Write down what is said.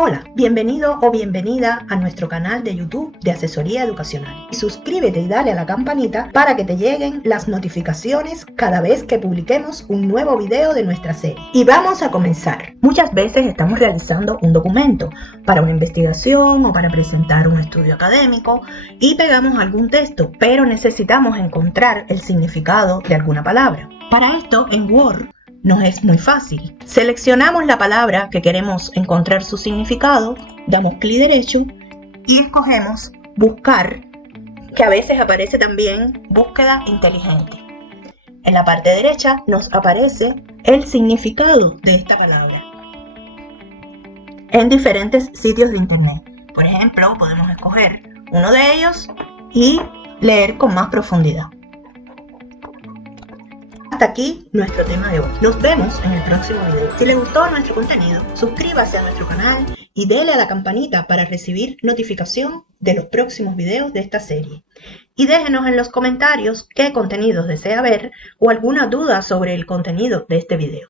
Hola, bienvenido o bienvenida a nuestro canal de YouTube de Asesoría Educacional. Y suscríbete y dale a la campanita para que te lleguen las notificaciones cada vez que publiquemos un nuevo video de nuestra serie. Y vamos a comenzar. Muchas veces estamos realizando un documento para una investigación o para presentar un estudio académico y pegamos algún texto, pero necesitamos encontrar el significado de alguna palabra. Para esto, en Word, nos es muy fácil. Seleccionamos la palabra que queremos encontrar su significado, damos clic derecho y escogemos buscar, que a veces aparece también búsqueda inteligente. En la parte derecha nos aparece el significado de esta palabra en diferentes sitios de internet. Por ejemplo, podemos escoger uno de ellos y leer con más profundidad. Hasta aquí nuestro tema de hoy. Nos vemos en el próximo video. Si les gustó nuestro contenido, suscríbase a nuestro canal y dele a la campanita para recibir notificación de los próximos videos de esta serie. Y déjenos en los comentarios qué contenidos desea ver o alguna duda sobre el contenido de este video.